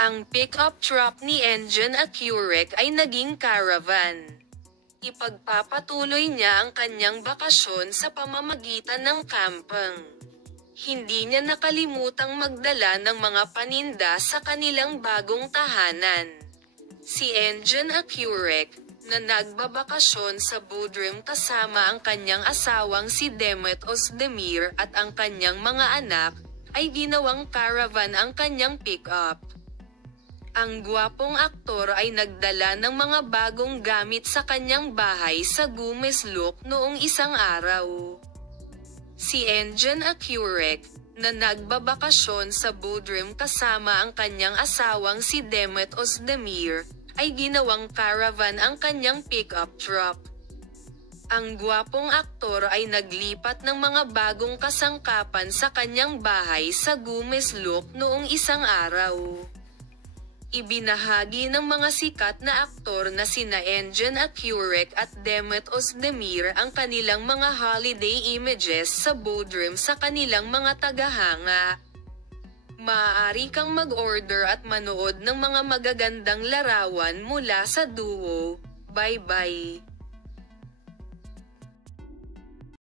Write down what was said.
Ang pick-up truck ni Engine Accurec ay naging caravan. Ipagpapatuloy niya ang kanyang bakasyon sa pamamagitan ng camping. Hindi niya nakalimutang magdala ng mga paninda sa kanilang bagong tahanan. Si Engine Accurec, na nagbabakasyon sa Bodrum kasama ang kanyang asawang si Demet Ozdemir at ang kanyang mga anak, ay ginawang caravan ang kanyang pick-up. Ang gwapong aktor ay nagdala ng mga bagong gamit sa kanyang bahay sa Gumesluk noong isang araw. Si Engine Accurec, na nagbabakasyon sa Bodrum kasama ang kanyang asawang si Demet Ozdemir, ay ginawang caravan ang kanyang pick-up truck. Ang gwapong aktor ay naglipat ng mga bagong kasangkapan sa kanyang bahay sa Gumesluk noong isang araw. Ibinahagi ng mga sikat na aktor na sina Engine Accurec at Demet Ozdemir ang kanilang mga holiday images sa Bodrum sa kanilang mga tagahanga. Maaari kang mag-order at manood ng mga magagandang larawan mula sa duo. Bye-bye!